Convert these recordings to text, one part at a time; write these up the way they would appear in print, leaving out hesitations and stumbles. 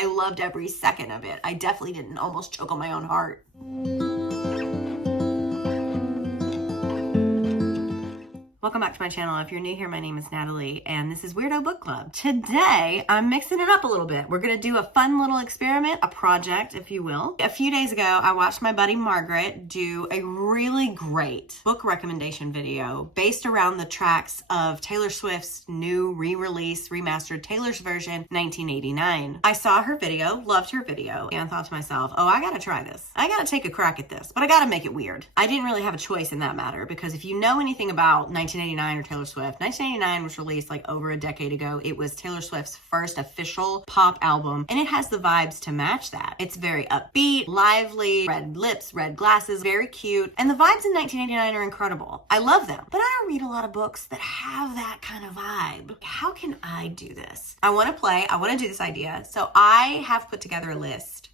I loved every second of it. I definitely didn't almost choke on my own heart. Welcome back to my channel. If you're new here, my name is Natalie, and this is Weirdo Book Club. Today, I'm mixing it up a little bit. We're going to do a fun little experiment, a project, if you will. A few days ago, I watched my buddy Margaret do a really great book recommendation video based around the tracks of Taylor Swift's new re-release, remastered Taylor's version, 1989. I saw her video, loved her video, and thought to myself, oh, I got to try this. I got to take a crack at this, but I got to make it weird. I didn't really have a choice in that matter, because if you know anything about 1989 or Taylor Swift. 1989 was released like over a decade ago. It was Taylor Swift's first official pop album, and it has the vibes to match that. It's very upbeat, lively, red lips, red glasses, very cute, and the vibes in 1989 are incredible. I love them, but I don't read a lot of books that have that kind of vibe. How can I do this? I want to do this idea, so I have put together a list.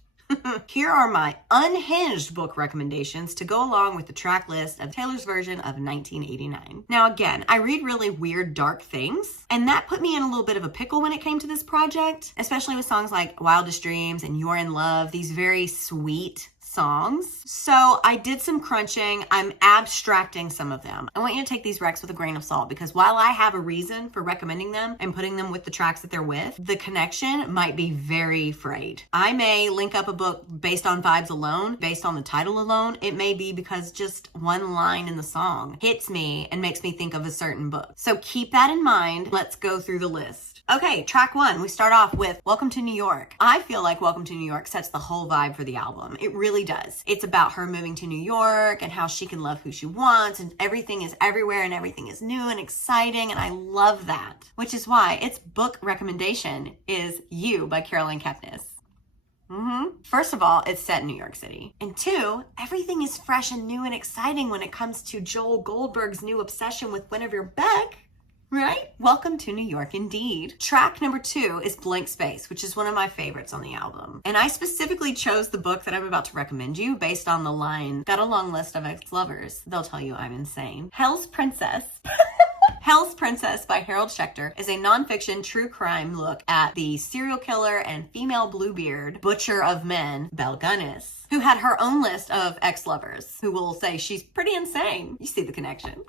Here are my unhinged book recommendations to go along with the track list of Taylor's version of 1989. Now again, I read really weird, dark things, and that put me in a little bit of a pickle when it came to this project, especially with songs like Wildest Dreams and You're in Love, these very sweet songs. So I did some crunching. I'm abstracting some of them. I want you to take these recs with a grain of salt, because while I have a reason for recommending them and putting them with the tracks that they're with, the connection might be very frayed. I may link up a book based on vibes alone, based on the title alone. It may be because just one line in the song hits me and makes me think of a certain book. So keep that in mind. Let's go through the list. Okay, track one, we start off with Welcome to New York. I feel like Welcome to New York sets the whole vibe for the album. It really does. It's about her moving to New York and how she can love who she wants, and everything is everywhere and everything is new and exciting, and I love that. Which is why its book recommendation is You by Caroline Kepnes. First of all, it's set in New York City. And two, everything is fresh and new and exciting when it comes to Joel Goldberg's new obsession with Guinevere Beck. Right? Welcome to New York indeed. Track number 2 is Blank Space, which is one of my favorites on the album. And I specifically chose the book that I'm about to recommend you based on the line, got a long list of ex-lovers. They'll tell you I'm insane. Hell's Princess. Hell's Princess by Harold Schechter is a nonfiction true crime look at the serial killer and female Bluebeard, butcher of men, Belle Gunness, who had her own list of ex-lovers who will say she's pretty insane. You see the connection.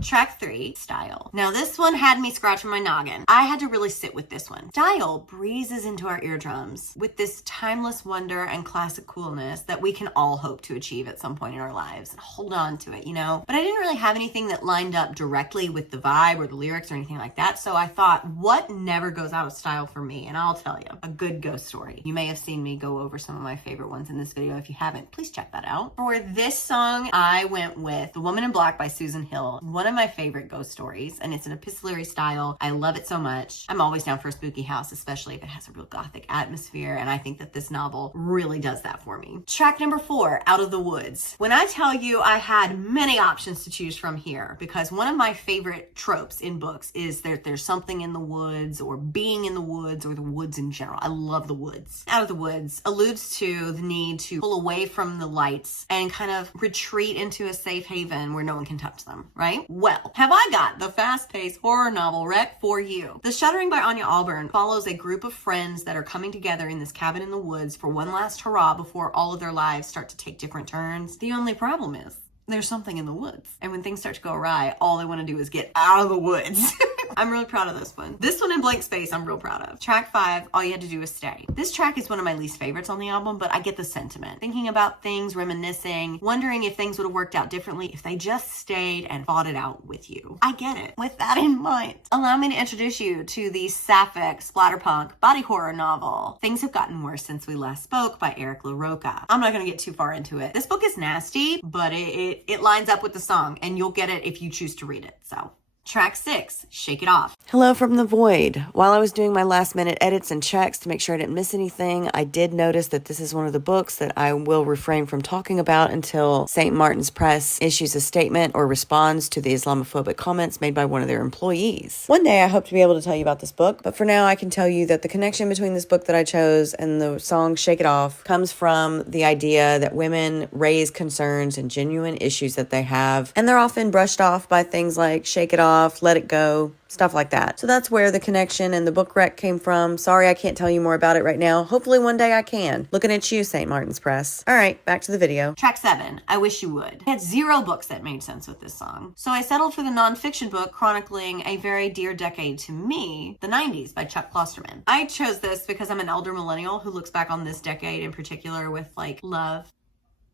Track 3, Style. Now this one had me scratching my noggin. I had to really sit with this one. Style breezes into our eardrums with this timeless wonder and classic coolness that we can all hope to achieve at some point in our lives and hold on to it, you know? But I didn't really have anything that lined up directly with the vibe or the lyrics or anything like that. So I thought, what never goes out of style for me? And I'll tell you, a good ghost story. You may have seen me go over some of my favorite ones in this video. If you haven't, please check that out. For this song, I went with The Woman in Black by Susan Hill. One of my favorite ghost stories, and it's an epistolary style. I love it so much. I'm always down for a spooky house, especially if it has a real gothic atmosphere, and I think that this novel really does that for me. Track number 4, Out of the Woods. When I tell you I had many options to choose from here, because one of my favorite tropes in books is that there's something in the woods, or being in the woods, or the woods in general. I love the woods. Out of the Woods alludes to the need to pull away from the lights and kind of retreat into a safe haven where no one can touch them, right? Well, have I got the fast-paced horror novel rec for you. The Shuddering by Ania Ahlborn follows a group of friends that are coming together in this cabin in the woods for one last hurrah before all of their lives start to take different turns. The only problem is there's something in the woods. And when things start to go awry, all they want to do is get out of the woods. I'm really proud of this one. This one in Blank Space, I'm real proud of. Track 5, All You Had to Do Was Stay. This track is one of my least favorites on the album, but I get the sentiment. Thinking about things, reminiscing, wondering if things would have worked out differently if they just stayed and fought it out with you. I get it. With that in mind, allow me to introduce you to the sapphic splatterpunk body horror novel, Things Have Gotten Worse Since We Last Spoke by LaRocca. I'm not going to get too far into it. This book is nasty, but it lines up with the song, and you'll get it if you choose to read it. So Track 6, Shake It Off. Hello from the void. While I was doing my last minute edits and checks to make sure I didn't miss anything, I did notice that this is one of the books that I will refrain from talking about until St. Martin's Press issues a statement or responds to the Islamophobic comments made by one of their employees. One day I hope to be able to tell you about this book, but for now I can tell you that the connection between this book that I chose and the song Shake It Off comes from the idea that women raise concerns and genuine issues that they have, and they're often brushed off by things like shake it off, off, let it go, stuff like that. So that's where the connection and the book rec came from. Sorry, I can't tell you more about it right now. Hopefully one day I can. Looking at you, St. Martin's Press. All right, back to the video. Track 7, I Wish You Would. I had 0 books that made sense with this song. So I settled for the nonfiction book chronicling a very dear decade to me, the 90s by Klosterman. I chose this because I'm an elder millennial who looks back on this decade in particular with like love.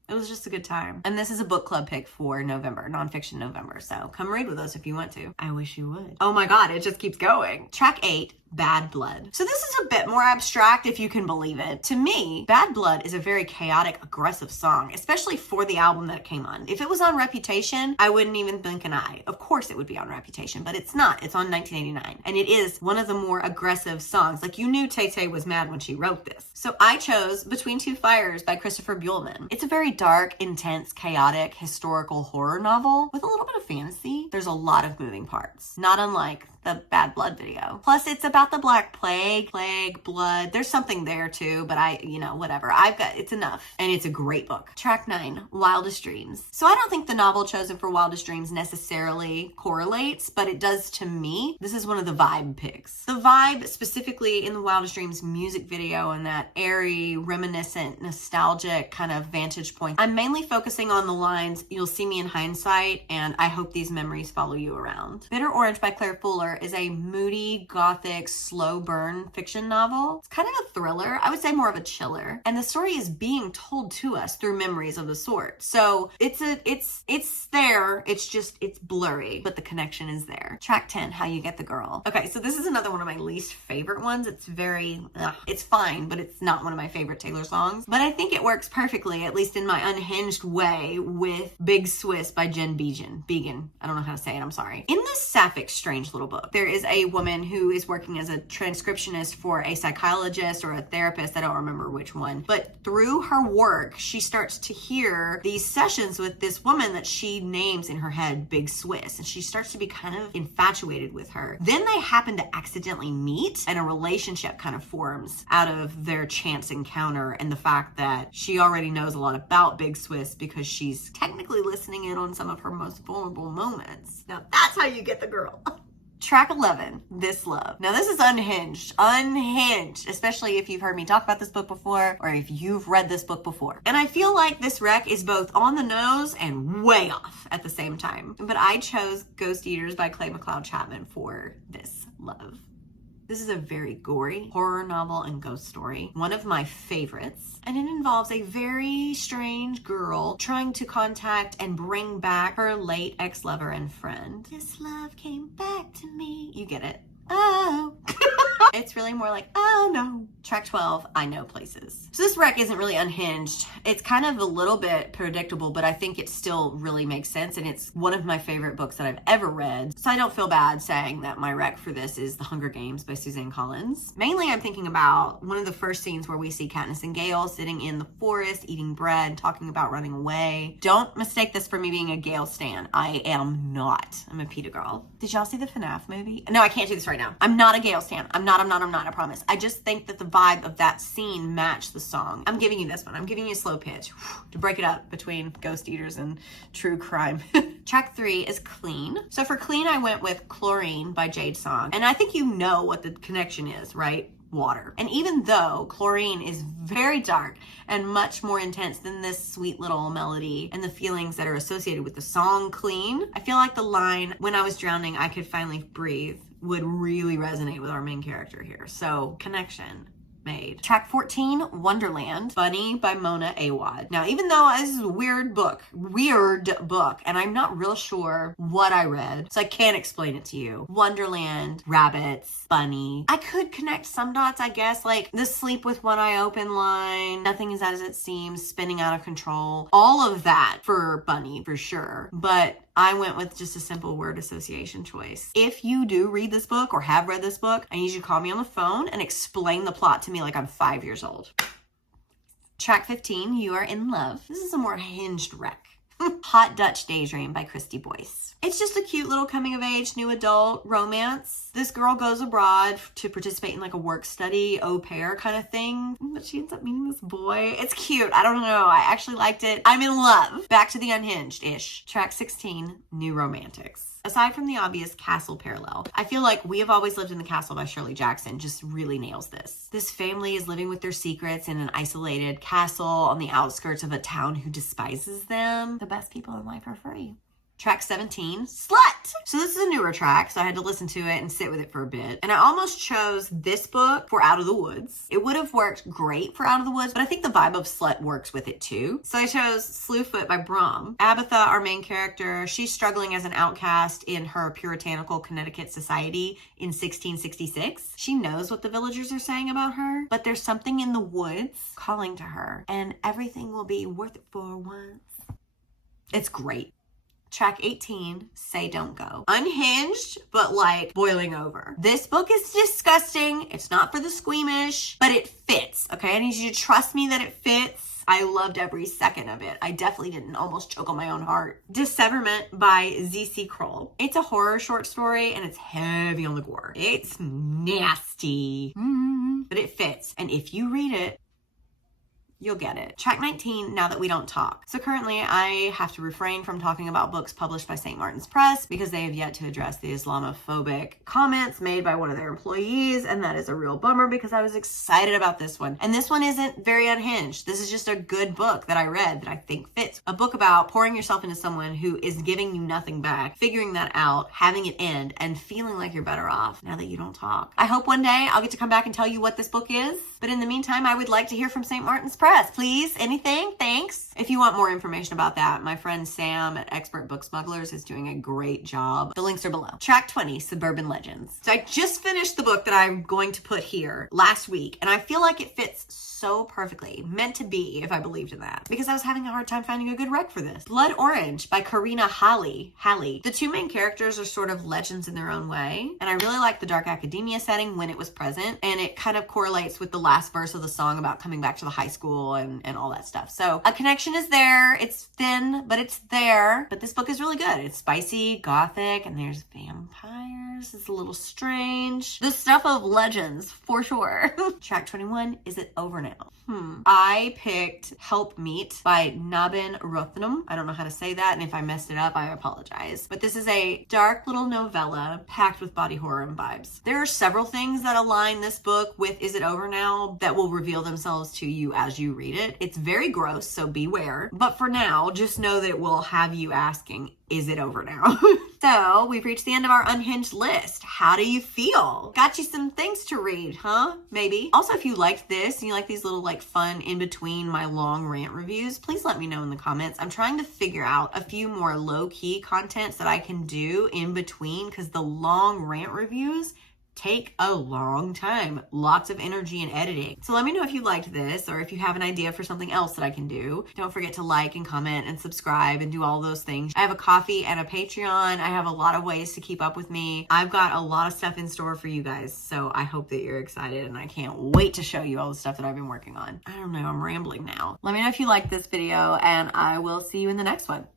It was just a good time. And this is a book club pick for November, nonfiction November. So come read with us if you want to. I wish you would. Oh my God, it just keeps going. Track 8, Bad Blood. So this is a bit more abstract if you can believe it. To me, Bad Blood is a very chaotic, aggressive song, especially for the album that it came on. If it was on Reputation, I wouldn't even blink an eye. Of course it would be on Reputation, but it's not. It's on 1989. And it is one of the more aggressive songs. Like you knew Tay-Tay was mad when she wrote this. So I chose Between Two Fires by Christopher Buehlman. It's a very dark, intense, chaotic, historical horror novel with a little bit of fantasy. There's a lot of moving parts, not unlike the Bad Blood video. Plus it's about the Black Plague, blood. There's something there too, but whatever. It's enough. And it's a great book. Track 9, Wildest Dreams. So I don't think the novel chosen for Wildest Dreams necessarily correlates, but it does to me. This is one of the vibe picks. The vibe specifically in the Wildest Dreams music video and that airy, reminiscent, nostalgic kind of vantage point. I'm mainly focusing on the lines, "You'll see me in hindsight," and "I hope these memories follow you around." Bitter Orange by Claire Fuller is a moody, gothic, slow burn fiction novel. It's kind of a thriller. I would say more of a chiller. And the story is being told to us through memories of the sort. So it's there. It's blurry, but the connection is there. Track 10, How You Get the Girl. Okay, so this is another one of my least favorite ones. It's fine, but it's not one of my favorite Taylor songs. But I think it works perfectly, at least in my unhinged way, with Big Swiss by Jen Beagin. Beagin. I don't know how to say it. I'm sorry. In this sapphic, strange little book, there is a woman who is working as a transcriptionist for a psychologist or a therapist. I don't remember which one. But through her work, she starts to hear these sessions with this woman that she names in her head Big Swiss. And she starts to be kind of infatuated with her. Then they happen to accidentally meet and a relationship kind of forms out of their chance encounter and the fact that she already knows a lot about Big Swiss because she's technically listening in on some of her most vulnerable moments. Now that's how you get the girl. Track 11, This Love. Now this is unhinged, especially if you've heard me talk about this book before or if you've read this book before. And I feel like this rec is both on the nose and way off at the same time. But I chose Ghost Eaters by McLeod Chapman for This Love. This is a very gory horror novel and ghost story, one of my favorites, and it involves a very strange girl trying to contact and bring back her late ex-lover and friend. This love came back to me. You get it. Oh. It's really more like, oh no. Track 12, I Know Places. So this rec isn't really unhinged. It's kind of a little bit predictable, but I think it still really makes sense, and it's one of my favorite books that I've ever read. So I don't feel bad saying that my rec for this is The Hunger Games by Suzanne Collins. Mainly I'm thinking about one of the first scenes where we see Katniss and Gale sitting in the forest, eating bread, talking about running away. Don't mistake this for me being a Gale stan. I am not. I'm a PETA girl. Did y'all see the FNAF movie? No, I can't do this right now. I'm not a Gale stan. I'm not, I promise. I just think that the vibe of that scene matched the song. I'm giving you this one. I'm giving you a slow pitch to break it up between Ghost Eaters and true crime. Track 3 is Clean. So for Clean, I went with Chlorine by Jade Song. And I think you know what the connection is, right? Water. And even though Chlorine is very dark and much more intense than this sweet little melody and the feelings that are associated with the song Clean, I feel like the line, "When I was drowning, I could finally breathe," would really resonate with our main character here. So connection made. Track 14, Wonderland, Bunny by Mona Awad. Now, even though this is a weird book, and I'm not real sure what I read, so I can't explain it to you. Wonderland, rabbits, bunny. I could connect some dots, I guess, like the sleep with one eye open line, nothing is as it seems, spinning out of control. All of that for bunny, for sure. But I went with just a simple word association choice. If you do read this book or have read this book, I need you to call me on the phone and explain the plot to me like I'm 5 years old. Track 15, You Are in Love. This is a more hinged rec. Hot Dutch Daydream by Kristy Boyce. It's just a cute little coming of age, new adult romance. This girl goes abroad to participate in like a work study, au pair kind of thing. But she ends up meeting this boy. It's cute. I don't know. I actually liked it. I'm in love. Back to the unhinged-ish. Track 16, New Romantics. Aside from the obvious castle parallel, I feel like We Have Always Lived in the Castle by Shirley Jackson just really nails this. This family is living with their secrets in an isolated castle on the outskirts of a town who despises them. The best people in life are free. Track 17, Slut! So this is a newer track, so I had to listen to it and sit with it for a bit. And I almost chose this book for Out of the Woods. It would have worked great for Out of the Woods, but I think the vibe of Slut works with it too. So I chose Slewfoot by Brom. Abatha, our main character, she's struggling as an outcast in her puritanical Connecticut society in 1666. She knows what the villagers are saying about her, but there's something in the woods calling to her, and everything will be worth it for once. It's great. Track 18, Say Don't Go. Unhinged, but like boiling over. This book is disgusting. It's not for the squeamish, but it fits, okay? I need you to trust me that it fits. I loved every second of it. I definitely didn't almost choke on my own heart. Disseverment by Z.C. Kroll. It's a horror short story and it's heavy on the gore. It's nasty, but it fits. And if you read it, you'll get it. Track 19, Now That We Don't Talk. So currently I have to refrain from talking about books published by St. Martin's Press because they have yet to address the Islamophobic comments made by one of their employees, and that is a real bummer because I was excited about this one. And this one isn't very unhinged. This is just a good book that I read that I think fits. A book about pouring yourself into someone who is giving you nothing back, figuring that out, having it end, and feeling like you're better off now that you don't talk. I hope one day I'll get to come back and tell you what this book is, but in the meantime, I would like to hear from St. Martin's Press. Please, anything, thanks. If you want more information about that, my friend Sam at Expert Book Smugglers is doing a great job. The links are below. Track 20, Suburban Legends. So I just finished the book that I'm going to put here last week, and I feel like it fits so perfectly. Meant to be, if I believed in that. Because I was having a hard time finding a good rec for this. Blood Orange by Karina Halley. The two main characters are sort of legends in their own way, and I really like the dark academia setting when it was present, and it kind of correlates with the last verse of the song about coming back to the high school and all that stuff. So a connection is there. It's thin, but it's there. But this book is really good. It's spicy, gothic, and there's vampires. It's a little strange. The stuff of legends, for sure. Track 21, Is It Over Now? I picked Help Meet by Nabin Rothnam. I don't know how to say that, and if I messed it up, I apologize. But this is a dark little novella packed with body horror and vibes. There are several things that align this book with Is It Over Now that will reveal themselves to you as you read it. It's very gross, so beware. But for now, just know that it will have you asking, is it over now? So we've reached the end of our unhinged list. How do you feel? Got you some things to read, huh? Maybe. Also, if you liked this and you like these little like fun in between my long rant reviews, please let me know in the comments. I'm trying to figure out a few more low-key contents that I can do in between because the long rant reviews take a long time. Lots of energy and editing. So let me know if you liked this or if you have an idea for something else that I can do. Don't forget to like and comment and subscribe and do all those things. I have a Ko-fi and a Patreon. I have a lot of ways to keep up with me. I've got a lot of stuff in store for you guys. So I hope that you're excited and I can't wait to show you all the stuff that I've been working on. I don't know, I'm rambling now. Let me know if you liked this video and I will see you in the next one.